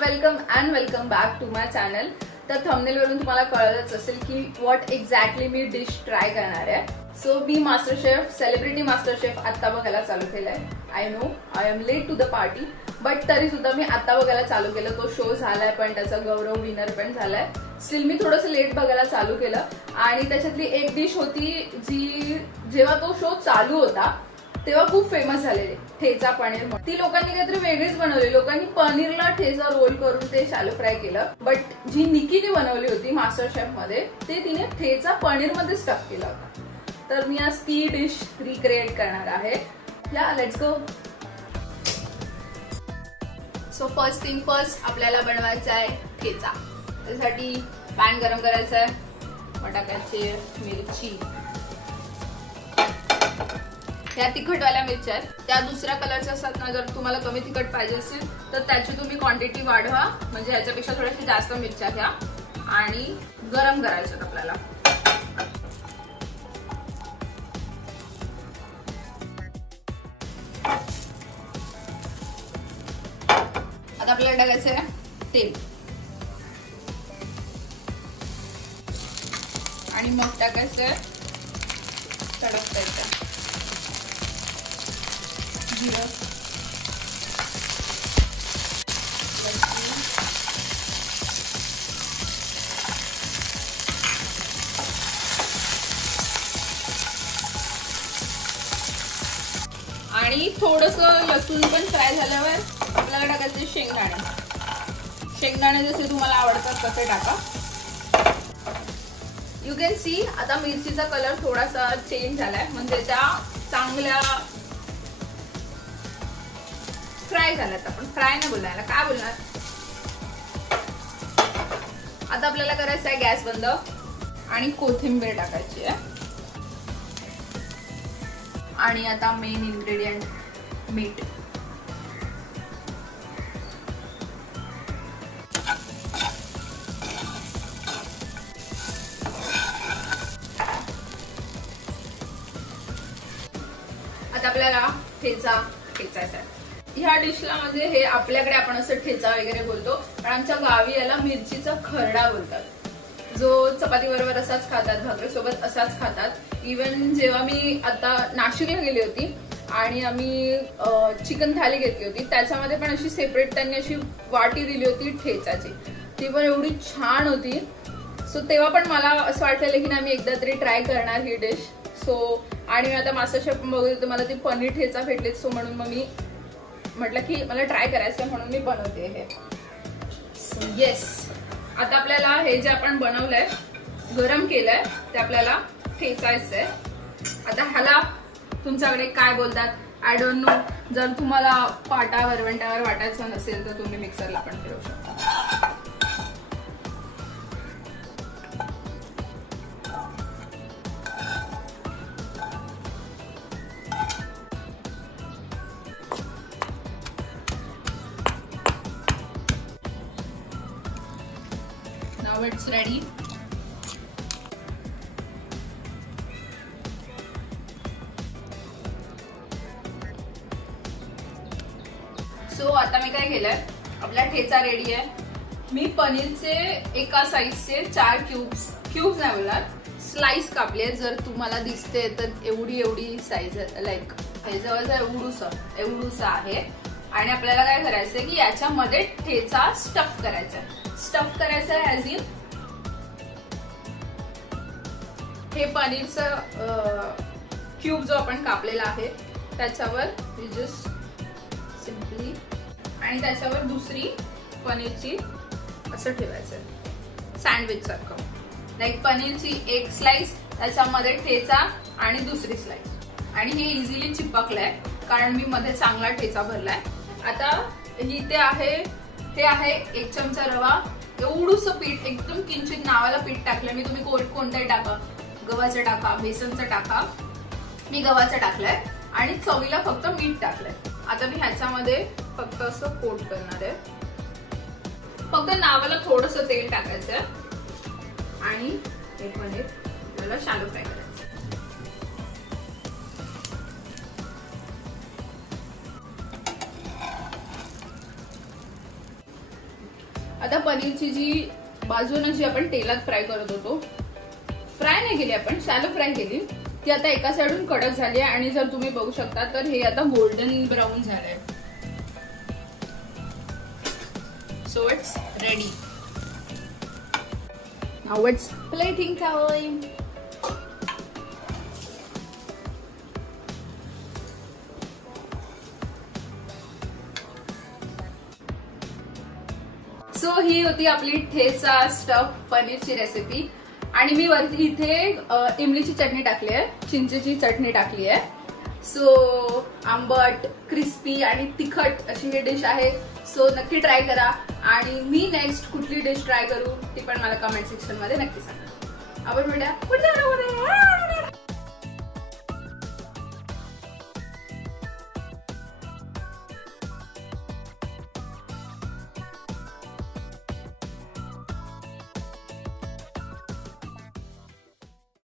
Welcome back to my channel. तर thumbnail वरून तुम्हाला कळलंच असेल की व्हॉट एक्झॅक्टली मी डिश ट्राय करणार आहे। सो मी MasterChef celebrity MasterChef आता बघायला चालू केलाय। I know I am late to the party, but तरी सुद्धा मी आता बघायला चालू केलं। तो शो झालाय पण त्याचा गौरव विनर पण झालाय। स्टिल मी थोडंसं लेट बघायला चालू केलं आणि त्याच्यातली एक डिश होती जी जेव्हा तो शो चालू होता तेव्हा खूप फेमस झालेली, ठेचा पनीर। ती लोकांनी काहीतरी वेगळीच बनवली। लोकांनी पनीरला ठेचा रोल करून ते शॅलो फ्राय केलं, बट जी निकीने बनवली होती मास्टर शेफ मध्ये ते तिने ठेचा पनीर मध्ये स्टफ केला होता। तर मी आज ती डिश रिक्रिएट करणार आहे। या let's go. So first thing first आपल्याला बनवायचा आहे ठेचा। त्यासाठी पॅन गरम करायचा आहे, टाकायची मिरची, या तिखटवाल्या मिरच्या आहेत, त्या दुसऱ्या कलरच्या असतात ना। जर तुम्हाला कमी तिखट पाहिजे असेल तर त्याची तुम्ही क्वांटिटी वाढवा, म्हणजे ह्याच्यापेक्षा थोड्याशा जास्त मिरच्या घ्या आणि गरम करायच्यात आपल्याला। आता आपल्याला टाकायचं आहे तेल आणि मग टाकायचं आहे तडकायचं जिरं, आणि थोडंसं लसूण पण फ्राय झाल्यावर आपल्याला टाकायचे शेंगदाणे। शेंगदाणे जसे तुम्हाला आवडतात तसे टाका। यू कॅन सी आता मिरचीचा कलर थोडासा चेंज झालाय, म्हणजे त्या चांगल्या फ्राय झाल्यात। आपण फ्राय नाही बोलायला, काय बोलणार। आता आपल्याला करायचं आहे गॅस बंद आणि कोथिंबीर टाकायची आहे। आणि आता मेन इन्ग्रेडियंट मीठ। आता आपल्याला ठेचा ठेचायचा आहे। ह्या डिशला म्हणजे हे आपल्याकडे आपण असं ठेचा वगैरे बोलतो, पण आमच्या गावी याला मिरचीचा खरडा बोलतात, जो चपाती बरोबर असाच खातात, भाकरीसोबत असाच खातात। इवन जेव्हा मी आता नाशिकला गेली होती आणि आम्ही चिकन थाली घेतली होती, त्याच्यामध्ये पण अशी सेपरेट त्यांनी अशी वाटी दिली होती ठेचाची, ती पण एवढी छान होती। सो तेव्हा पण मला असं वाटलेलं की ना मी एकदा तरी ट्राय करणार ही डिश। सो आणि मी आता मास्टर शेफ बघत होते, मला ती पनीर ठेचा भेटले, सो म्हणून मग मी म्हटलं की मला ट्राय करायचं म्हणून मी बनवते हे। सो येस, आता आपल्याला हे जे आपण बनवलंय गरम केलंय ते आपल्याला ठेचायचंय। आता ह्याला तुमच्याकडे काय बोलतात आय डोंट नो। जर तुम्हाला पाटा वरवंट्यावर वाटायचं नसेल तर तुम्ही मिक्सरला पण फिरवू शकता। Now it's ready. सो आता मी काय केलंय, आपला ठेचा रेडी आहे। मी पनीरचे एका साइजचे 4 क्यूब्स नाही बोलणार, स्लाइस कापले। जर तुम्हाला दिसते तर एवढी साइज आहे, लाईक हे जवळजवळ एवढूसा आहे। आणि आपल्याला काय करायचंय की याच्यामध्ये ठेचा स्टफ करायचा आहे। स्टफ करायचं आहे ॲज इन हे पनीरचं क्यूब जो आपण कापलेला आहे त्याच्यावर जस्ट सिम्पली, आणि त्याच्यावर दुसरी पनीरची असं ठेवायचं सँडविच सारखं। लाईक पनीरची एक स्लाइस, त्याच्यामध्ये ठेचा आणि दुसरी स्लाइस, आणि हे इझिली चिपकलंय कारण मी मध्ये चांगला ठेचा भरलाय। आता हे आहे 1 चमचा रवा, एवढूसं पीठ, एकदम किंचित नावाला पीठ टाकलंय मी। तुम्ही कोणतंही टाका, गव्हाचं टाका, बेसनचं टाका, मी गव्हाचं टाकलंय आणि चवीला फक्त मीठ टाकलंय। आता मी ह्याच्यामध्ये फक्त असं कोट करणार आहे, फक्त नावाला थोडंसं तेल टाकायचंय आणि हे पनीर आपल्याला शॅलो फ्राय करायचं। आता पनीरची जी बाजूने जी आपण तेलात फ्राय करत होतो, फ्राय नाही केली आपण, शॅलो फ्राय केली, ती आता एका साइडून कडक झाली आहे आणि जर तुम्ही बघू शकता तर हे आता गोल्डन ब्राऊन झालंय. So it's ready. Now it's plating time. So ही होती आपली ठेचा स्टफ पनीरची रेसिपी. आणि मी वरती इथे इमलीची चटणी टाकली आहे, चिंचेची चटणी टाकली आहे. सो आंबट, क्रिस्पी आणि तिखट अशी ही डिश आहे. सो नक्की ट्राय करा. आणि मी नेक्स्ट कुठली डिश ट्राय करू ती पण मला कमेंट सेक्शन मध्ये नक्की सांगा. आपण भेटूया पुढच्या व्हिडिओमध्ये.